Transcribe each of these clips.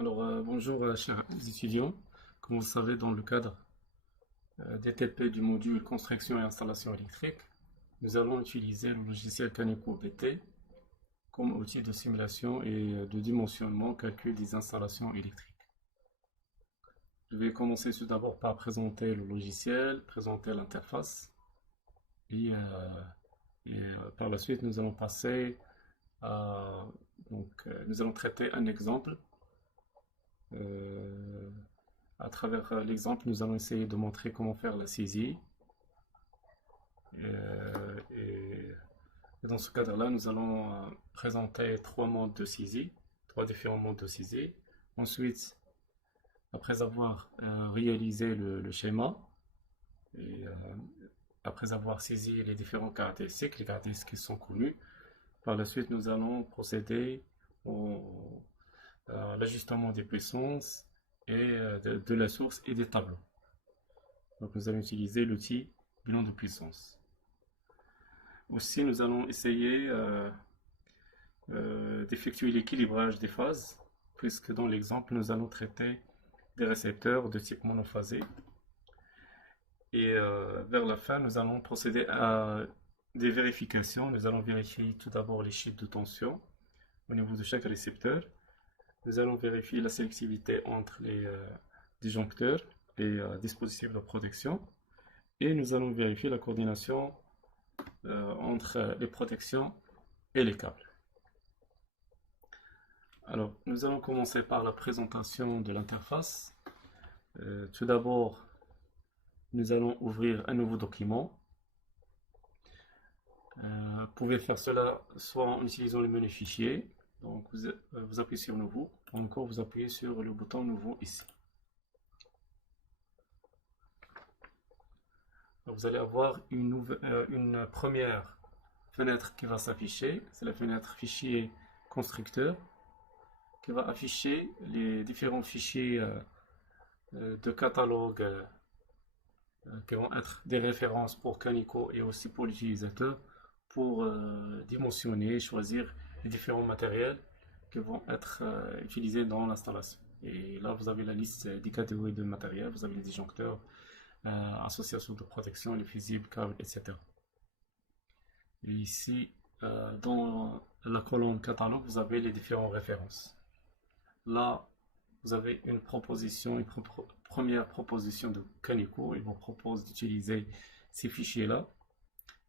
Bonjour chers étudiants. Comme vous savez, dans le cadre des TP du module construction et installation électrique, nous allons utiliser le logiciel Canico BT comme outil de simulation et de dimensionnement, calcul des installations électriques. Je vais commencer tout d'abord par présenter le logiciel, présenter l'interface et, par la suite nous allons passer à nous allons traiter un exemple. À travers l'exemple, nous allons essayer de montrer comment faire la saisie. Et dans ce cadre-là, nous allons présenter trois modes de saisie, trois différents modes de saisie. Ensuite, après avoir réalisé le schéma, et après avoir saisi les différentes caractéristiques, les caractéristiques qui sont connues, par la suite, nous allons procéder à l'ajustement des puissances et de la source et des tableaux. Donc nous allons utiliser l'outil bilan de puissance. Aussi, nous allons essayer d'effectuer l'équilibrage des phases, puisque dans l'exemple, nous allons traiter des récepteurs de type monophasé. Et vers la fin, nous allons procéder à des vérifications. Nous allons vérifier tout d'abord les chiffres de tension au niveau de chaque récepteur. Nous allons vérifier la sélectivité entre les disjoncteurs, les dispositifs de protection. Et nous allons vérifier la coordination entre les protections et les câbles. Alors, nous allons commencer par la présentation de l'interface. Tout d'abord, nous allons ouvrir un nouveau document. Vous pouvez faire cela soit en utilisant le menu fichier. Donc, vous appuyez sur Nouveau. Encore, vous appuyez sur le bouton Nouveau ici. Vous allez avoir une première fenêtre qui va s'afficher. C'est la fenêtre fichier constructeur qui va afficher les différents fichiers de catalogue qui vont être des références pour Canico et aussi pour l'utilisateur pour dimensionner, choisir les différents matériels qui vont être utilisés dans l'installation. Et là, vous avez la liste des catégories de matériel, vous avez les disjoncteurs, associations de protection, les fusibles, câbles, etc. Et ici, dans la colonne catalogue, vous avez les différentes références. Là, vous avez une première proposition de Canico. Il vous propose d'utiliser ces fichiers-là.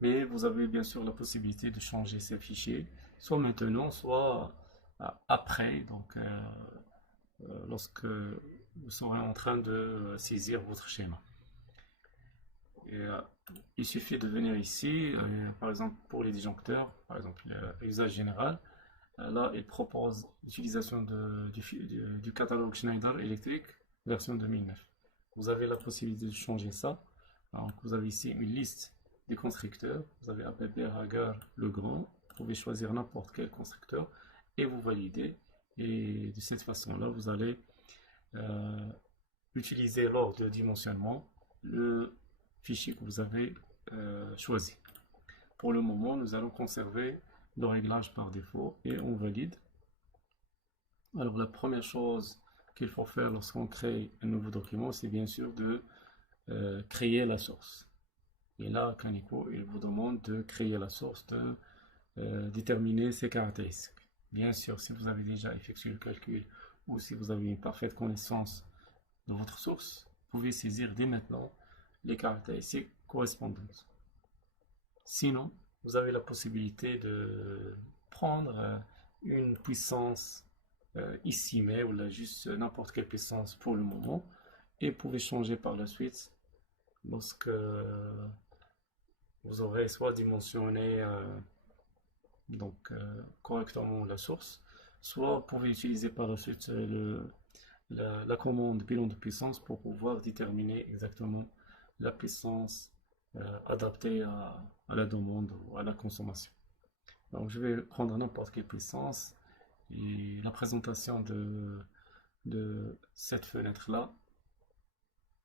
Mais vous avez bien sûr la possibilité de changer ces fichiers, soit maintenant, soit après, donc lorsque vous serez en train de saisir votre schéma. Et, il suffit de venir ici, par exemple pour les disjoncteurs, par exemple l'usage général. Là, il propose l'utilisation du catalogue Schneider électrique version 2009. Vous avez la possibilité de changer ça. Donc, vous avez ici une liste des constructeurs. Vous avez ABB, Hager, Legrand. Vous pouvez choisir n'importe quel constructeur et vous validez. Et de cette façon-là, vous allez utiliser lors de dimensionnement le fichier que vous avez choisi. Pour le moment, nous allons conserver le réglage par défaut et on valide. Alors la première chose qu'il faut faire lorsqu'on crée un nouveau document, c'est bien sûr de créer la source. Et là, Canico, il vous demande de créer la source, de déterminer ses caractéristiques. Bien sûr, si vous avez déjà effectué le calcul ou si vous avez une parfaite connaissance de votre source, vous pouvez saisir dès maintenant les caractéristiques correspondantes. Sinon, vous avez la possibilité de prendre une puissance estimée ou là juste n'importe quelle puissance pour le moment et vous pouvez changer par la suite lorsque vous aurez soit dimensionné correctement la source, soit vous pouvez utiliser par la suite la commande bilan de puissance pour pouvoir déterminer exactement la puissance adaptée à la demande ou à la consommation. Donc je vais prendre n'importe quelle puissance et la présentation de cette fenêtre là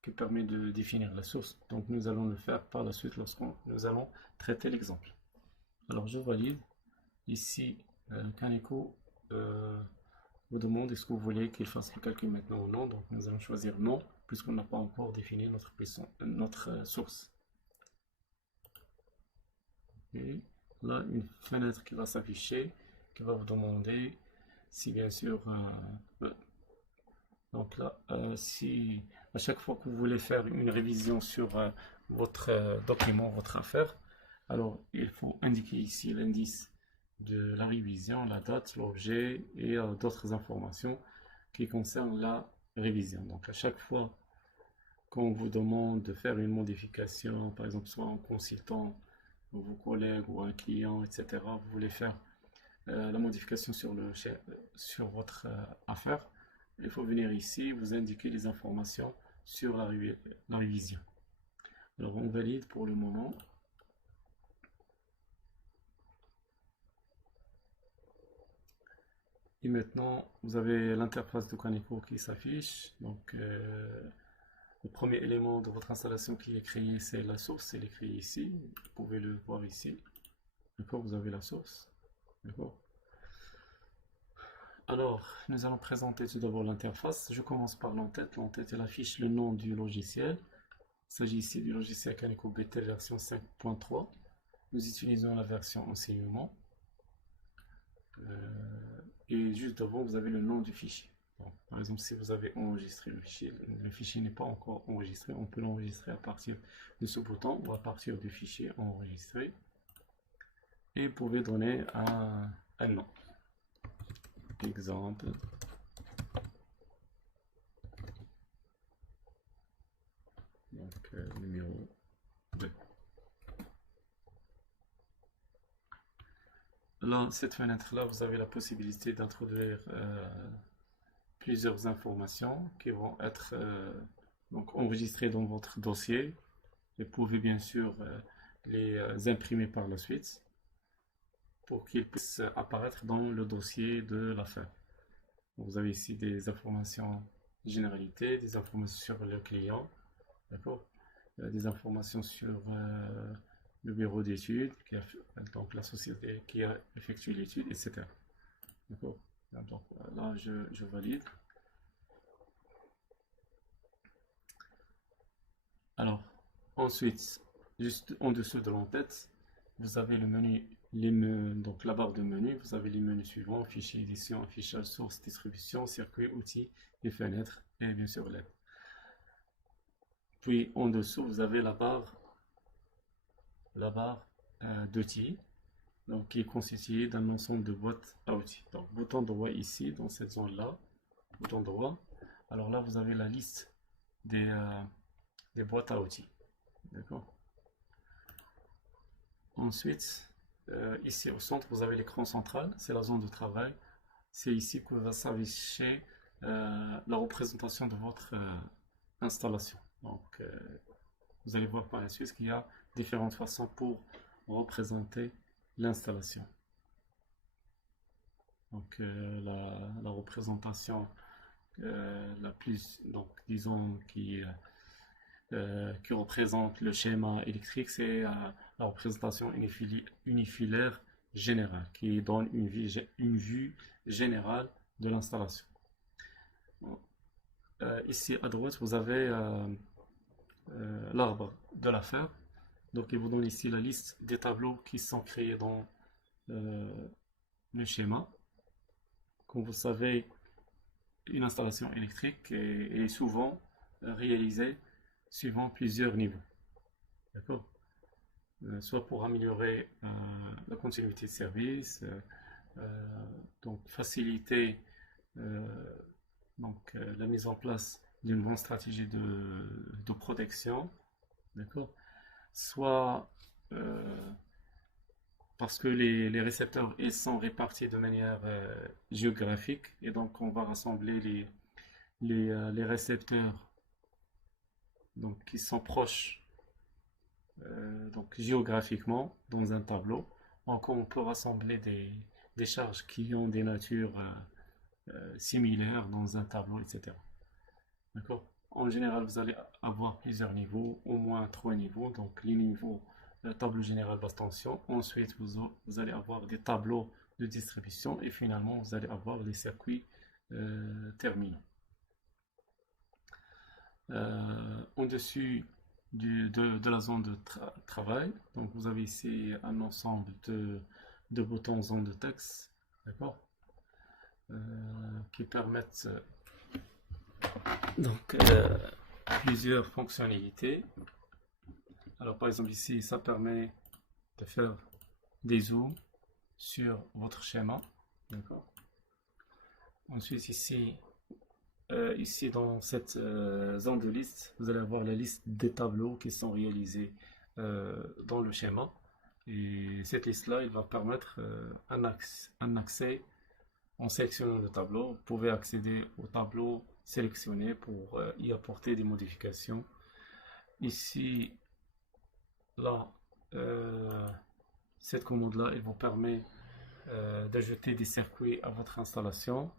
qui permet de définir la source. Donc nous allons le faire par la suite lorsque nous allons traiter l'exemple. Alors je valide. Ici Canico vous demande est-ce que vous voulez qu'il fasse le calcul maintenant ou non. Donc nous allons choisir non, puisqu'on n'a pas encore défini notre source. Et là, une fenêtre qui va s'afficher, qui va vous demander si bien sûr, donc là, si à chaque fois que vous voulez faire une révision sur votre document, votre affaire, alors il faut indiquer ici l'indice de la révision, la date, l'objet et d'autres informations qui concernent la révision. Donc à chaque fois qu'on vous demande de faire une modification, par exemple soit en consultant vos collègues ou un client, etc., vous voulez faire la modification sur votre affaire, il faut venir ici, vous indiquer les informations sur la révision. Alors on valide pour le moment. Et maintenant, vous avez l'interface de Kaneko qui s'affiche. Donc, le premier élément de votre installation qui est créé, c'est la source. Elle est créée ici. Vous pouvez le voir ici. D'accord, vous avez la source. D'accord. Alors, nous allons présenter tout d'abord l'interface. Je commence par l'entête. L'entête, elle affiche le nom du logiciel. Il s'agit ici du logiciel Kaneko BT version 5.3. Nous utilisons la version enseignement. Et juste devant, vous avez le nom du fichier. Donc, par exemple, si vous avez enregistré le fichier n'est pas encore enregistré, on peut l'enregistrer à partir de ce bouton ou à partir du fichier enregistré. Et vous pouvez donner un nom. Exemple. Donc, numéro 2. Là, cette fenêtre-là, vous avez la possibilité d'introduire plusieurs informations qui vont être donc enregistrées dans votre dossier. Vous pouvez bien sûr les imprimer par la suite pour qu'ils puissent apparaître dans le dossier de l'affaire. Vous avez ici des informations généralités, des informations sur le client, d'accord, des informations sur le bureau d'études, donc la société qui a effectué l'étude, etc. D'accord. Donc là, je valide. Alors, ensuite, juste en dessous de l'entête, vous avez le menu, donc la barre de menu, vous avez les menus suivants, fichier édition, affichage, source, distribution, circuit, outils, les fenêtres et bien sûr l'aide. Puis en dessous, vous avez la barre d'outils, donc qui est constituée d'un ensemble de boîtes à outils. Donc bouton droit ici, dans cette zone-là, bouton droit. Alors là, vous avez la liste des boîtes à outils. D'accord. Ensuite, ici au centre, vous avez l'écran central, c'est la zone de travail. C'est ici que va s'afficher la représentation de votre installation. Donc, vous allez voir par la suite qu'il y a différentes façons pour représenter l'installation. Donc, la représentation la plus, donc disons qui représente le schéma électrique, c'est la représentation unifilaire générale, qui donne une vue générale de l'installation. Ici à droite, vous avez l'arbre de l'affaire. Donc il vous donne ici la liste des tableaux qui sont créés dans le schéma. Comme vous savez, une installation électrique est souvent réalisée suivant plusieurs niveaux. D'accord. Soit pour améliorer la continuité de service, donc faciliter la mise en place d'une bonne stratégie de protection, d'accord, soit parce que les récepteurs ils sont répartis de manière géographique et donc on va rassembler les récepteurs donc qui sont proches donc géographiquement dans un tableau. Donc on peut rassembler des charges qui ont des natures similaires dans un tableau, etc. D'accord. En général, vous allez avoir plusieurs niveaux, au moins 3 niveaux. Donc les niveaux tableau général basse tension. Ensuite, vous allez avoir des tableaux de distribution et finalement, vous allez avoir les circuits terminaux. Au-dessus de la zone de travail, donc vous avez ici un ensemble de boutons zone de texte, d'accord, qui permettent donc plusieurs fonctionnalités. Alors par exemple ici, ça permet de faire des zooms sur votre schéma, d'accord. Ensuite ici, ici dans cette zone de liste, vous allez avoir la liste des tableaux qui sont réalisés dans le schéma. Et cette liste-là, il va permettre un accès en sélectionnant le tableau. Vous pouvez accéder au tableau sélectionné pour y apporter des modifications. Ici, là, cette commande-là, elle vous permet d'ajouter des circuits à votre installation.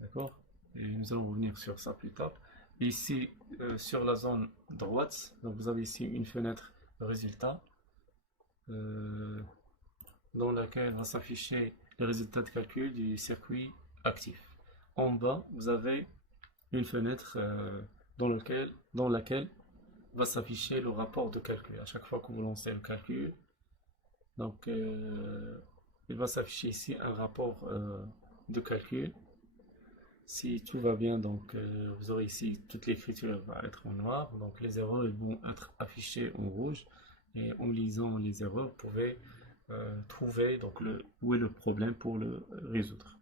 D'accord? Et nous allons revenir sur ça plus tard. Ici, sur la zone droite, donc vous avez ici une fenêtre résultat dans laquelle va s'afficher le résultat de calcul du circuit actif. En bas, vous avez une fenêtre dans laquelle va s'afficher le rapport de calcul. À chaque fois que vous lancez le calcul, donc il va s'afficher ici un rapport de calcul. Si tout va bien, donc vous aurez ici toute l'écriture va être en noir, donc les erreurs vont être affichées en rouge, et en lisant les erreurs, vous pouvez trouver donc où est le problème pour le résoudre.